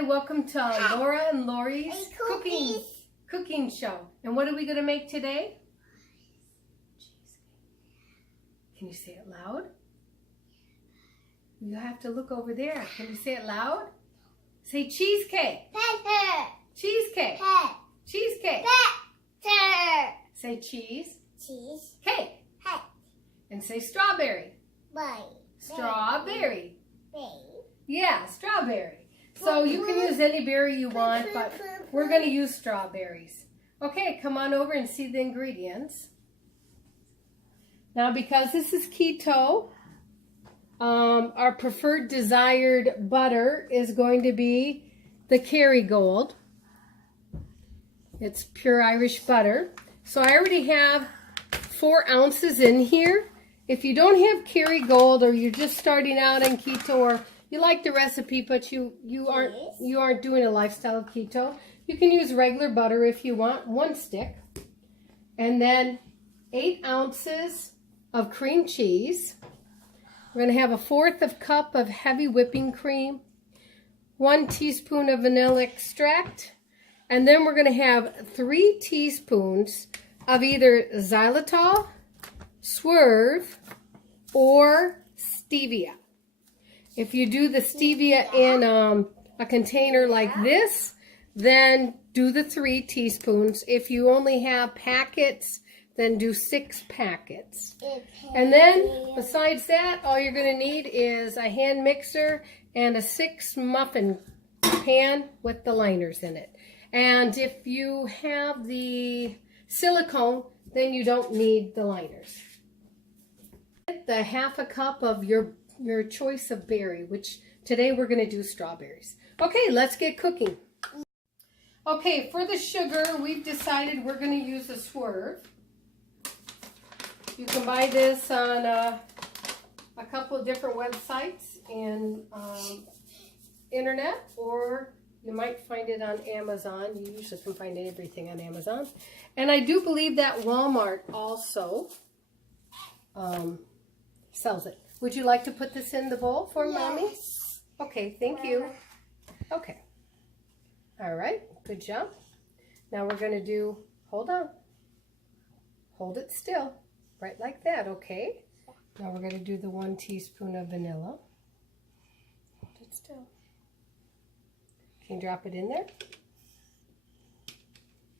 Hi, welcome to Laura and Laurie's cooking show. And what are we going to make today? Cheesecake. Can you say it loud? You have to look over there. Can you say it loud? Say cheesecake. Cheesecake. Cheesecake. Say cheese. Cake. And say strawberry. Strawberry. Yeah, strawberry. So you can use any berry you want, but we're going to use strawberries. Okay, come on over and see the ingredients. Now, because this is keto, our preferred desired butter is going to be the Kerry Gold. It's pure Irish butter. So I already have 4 ounces in here. If you don't have Kerry Gold, or you're just starting out on keto, or you like the recipe but you aren't doing a lifestyle of keto, you can use regular butter if you want, 1 stick. And then 8 ounces of cream cheese. We're going to have 1/4 cup of heavy whipping cream, 1 teaspoon of vanilla extract, and then we're going to have 3 teaspoons of either xylitol, swerve, or stevia. If you do the stevia in a container like this, then do the 3 teaspoons. If you only have packets, then do 6 packets. And then, besides that, all you're going to need is a hand mixer and a 6 muffin pan with the liners in it. And if you have the silicone, then you don't need the liners. The 1/2 cup of your choice of berry, which today we're going to do strawberries. Okay, let's get cooking. Okay, for the sugar, we've decided we're going to use a swerve. You can buy this on a couple of different websites and internet, or you might find it on Amazon. You usually can find everything on Amazon. And I do believe that Walmart also sells it. Would you like to put this in the bowl for Mommy? Okay, thank you. Okay. All right, good job. Now we're going to do, hold on. Hold it still, right like that, okay? Now we're going to do the 1 teaspoon of vanilla. Hold it still. Can you drop it in there?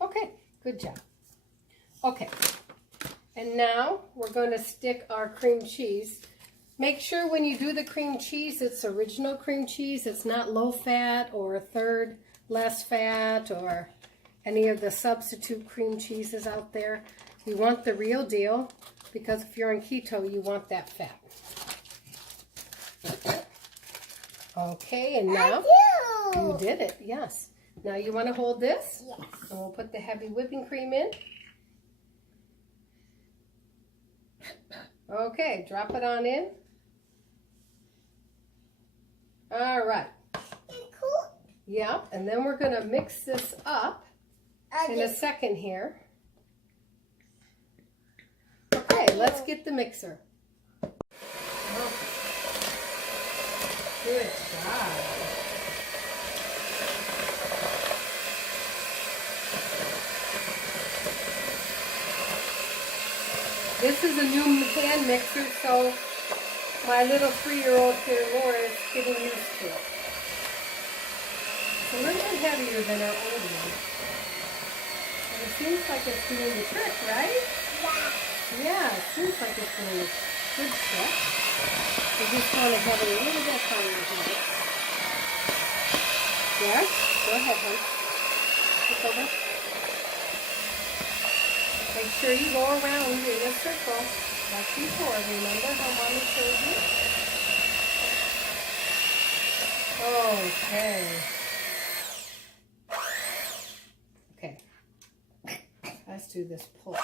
Okay, good job. Okay, and now we're going to stick our cream cheese. Make sure when you do the cream cheese, it's original cream cheese. It's not low fat or 1/3 less fat or any of the substitute cream cheeses out there. You want the real deal, because if you're on keto, you want that fat. Okay, and now you did it, yes. Now you want to hold this? Yes. And we'll put the heavy whipping cream in. Okay, drop it on in. All right. Yeah, and then we're going to mix this up in a second here. Okay, let's get the mixer. Good job. This is a new hand mixer, so my little 3-year-old here, Laura, is getting used to it. It's a little bit heavier than our old one. And it seems like it's doing the trick, right? Yeah, it seems like it's doing a good trick. We just want to have it a little bit higher here. Yes? Go ahead, hon. Look over. Make sure you go around in a circle like before. Remember how Mommy showed you? Okay. Okay. Let's do this pull.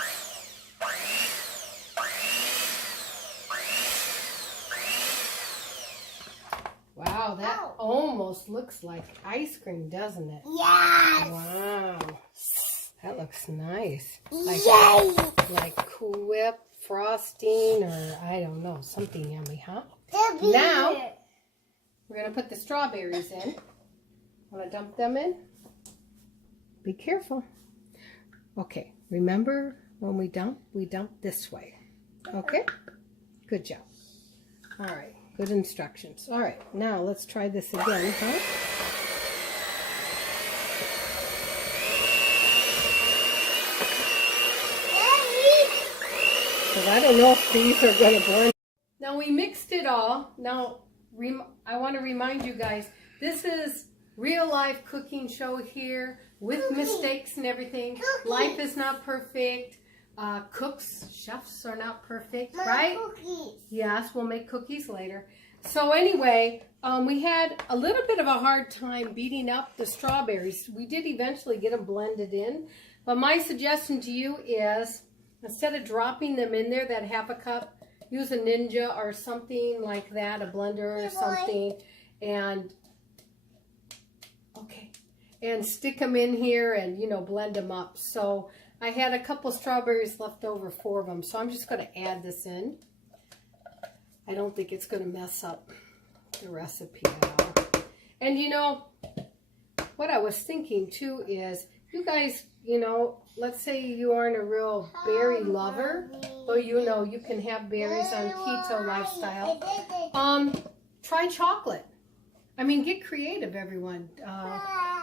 Wow, that almost looks like ice cream, doesn't it? Yes! Wow. That looks nice. Like, like whip frosting, or I don't know, something yummy, huh? Now, we're going to put the strawberries in. Want to dump them in? Be careful. Okay, remember when we dump this way. Okay? Good job. All right, good instructions. All right, now let's try this again, huh? Because I don't know if these are going to blend. Now we mixed it all. Now I want to remind you guys, this is real life cooking show here with mistakes and everything. Life is not perfect. Cooks, chefs are not perfect, right? Cookies. Yes, we'll make cookies later. So anyway, we had a little bit of a hard time beating up the strawberries. We did eventually get them blended in. But my suggestion to you is, instead of dropping them in there, that half a cup, use a Ninja or something like that, a blender or something, and stick them in here and, you know, blend them up. So I had a couple strawberries left over, 4 of them, so I'm just going to add this in. I don't think it's going to mess up the recipe at all. And, you know, what I was thinking, too, is you guys, you know, let's say you aren't a real berry lover, or, you know, you can have berries on keto lifestyle. Try chocolate. I mean, get creative, everyone.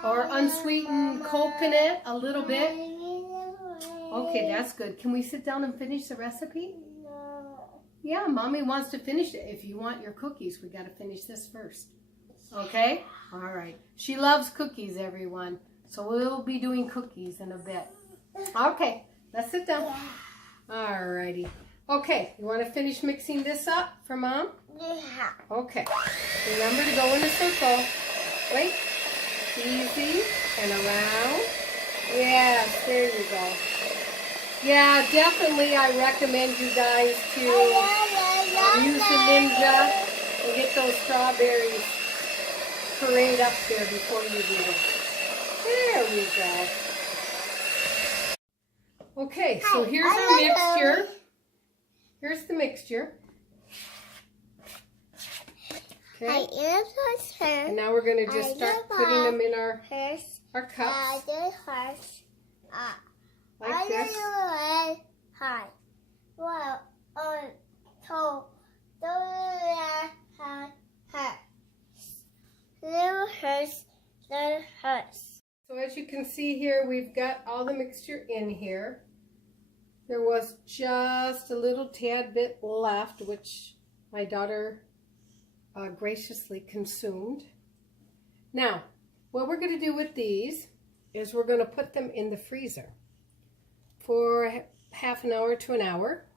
Or unsweetened coconut a little bit. Okay, that's good. Can we sit down and finish the recipe? Yeah, Mommy wants to finish it. If you want your cookies, we got to finish this first. Okay? All right. She loves cookies, everyone. So we'll be doing cookies in a bit. Okay, let's sit down. All righty. Okay, you want to finish mixing this up for Mom? Yeah. Okay. Remember to go in a circle. Wait. Easy and around. Yes, there you go. Yeah, definitely I recommend you guys to use the Ninja and get those strawberries pureed up there before you do this. There we go. Okay, so here's our mixture. Here's the mixture. Okay. And now we're going to just start putting them in our cups. Like this. So as you can see here, we've got all the mixture in here. There was just a little tad bit left, which my daughter graciously consumed. Now, what we're going to do with these is we're going to put them in the freezer for half an hour to an hour.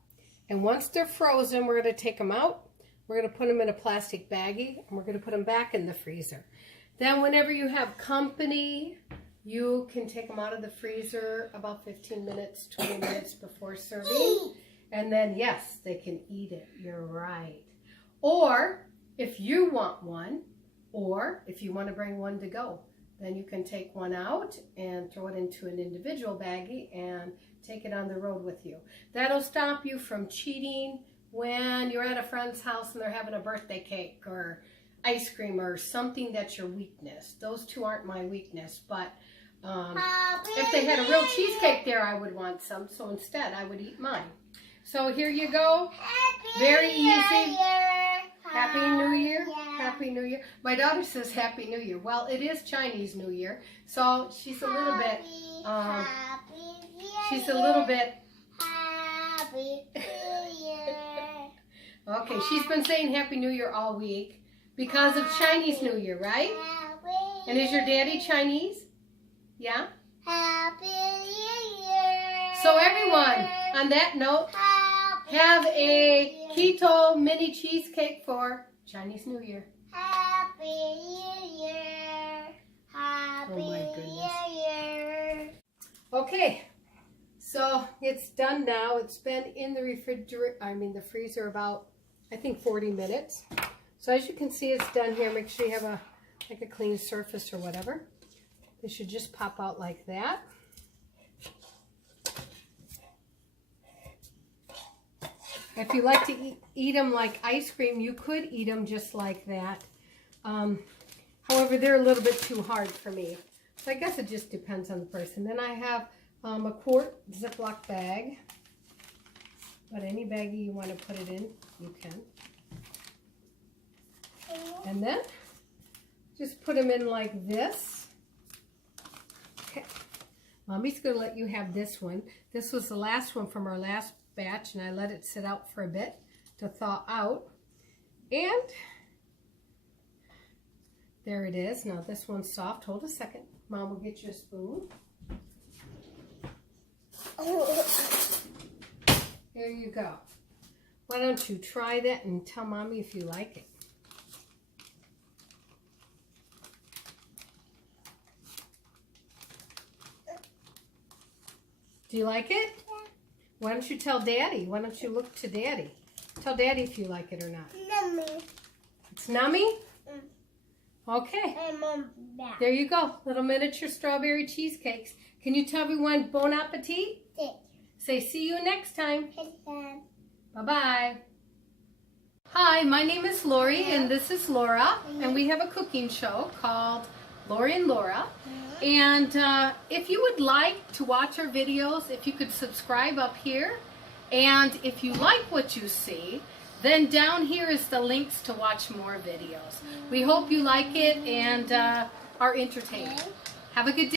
And once they're frozen, we're going to take them out. We're going to put them in a plastic baggie, and we're going to put them back in the freezer. Then whenever you have company, you can take them out of the freezer about 15 minutes, 20 minutes before serving. And then, yes, they can eat it. You're right. Or if you want one, or if you want to bring one to go, then you can take one out and throw it into an individual baggie and take it on the road with you. That'll stop you from cheating when you're at a friend's house and they're having a birthday cake or ice cream or something that's your weakness. Those two aren't my weakness, but if they had a real cheesecake there, I would want some. So instead, I would eat mine. So here you go. Very easy. Happy New Year. Happy New Year. My daughter says Happy New Year. Well, it is Chinese New Year, so she's a little bit, okay, she's been saying Happy New Year all week because of Chinese New Year, right? And is your daddy Chinese? Yeah? Happy New Year. So everyone, on that note, have a Keto Mini Cheesecake for Chinese New Year. Happy New Year. Happy New Year. Okay, so it's done now. It's been in the the freezer about, I think, 40 minutes. So as you can see, it's done here. Make sure you have a clean surface or whatever. They should just pop out like that. If you like to eat them like ice cream, you could eat them just like that. However, they're a little bit too hard for me. So I guess it just depends on the person. Then I have a quart Ziploc bag. But any baggie you want to put it in, you can. And then just put them in like this. Okay. Mommy's going to let you have this one. This was the last one from our last batch, and I let it sit out for a bit to thaw out. And there it is. Now this one's soft. Hold a second. Mom will get you a spoon. Here you go. Why don't you try that and tell Mommy if you like it. Do you like it? Yeah. Why don't you tell Daddy? Why don't you look to Daddy? Tell Daddy if you like it or not. Nummy. It's nummy? Okay. There you go. Little miniature strawberry cheesecakes. Can you tell everyone bon appetit? Yeah. Say see you next time. Bye-bye. Hi, my name is Laurie and this is Laura. And we have a cooking show called Laurie and Laura. And if you would like to watch our videos, if you could subscribe up here. And if you like what you see, then down here is the links to watch more videos. We hope you like it and are entertained. Have a good day.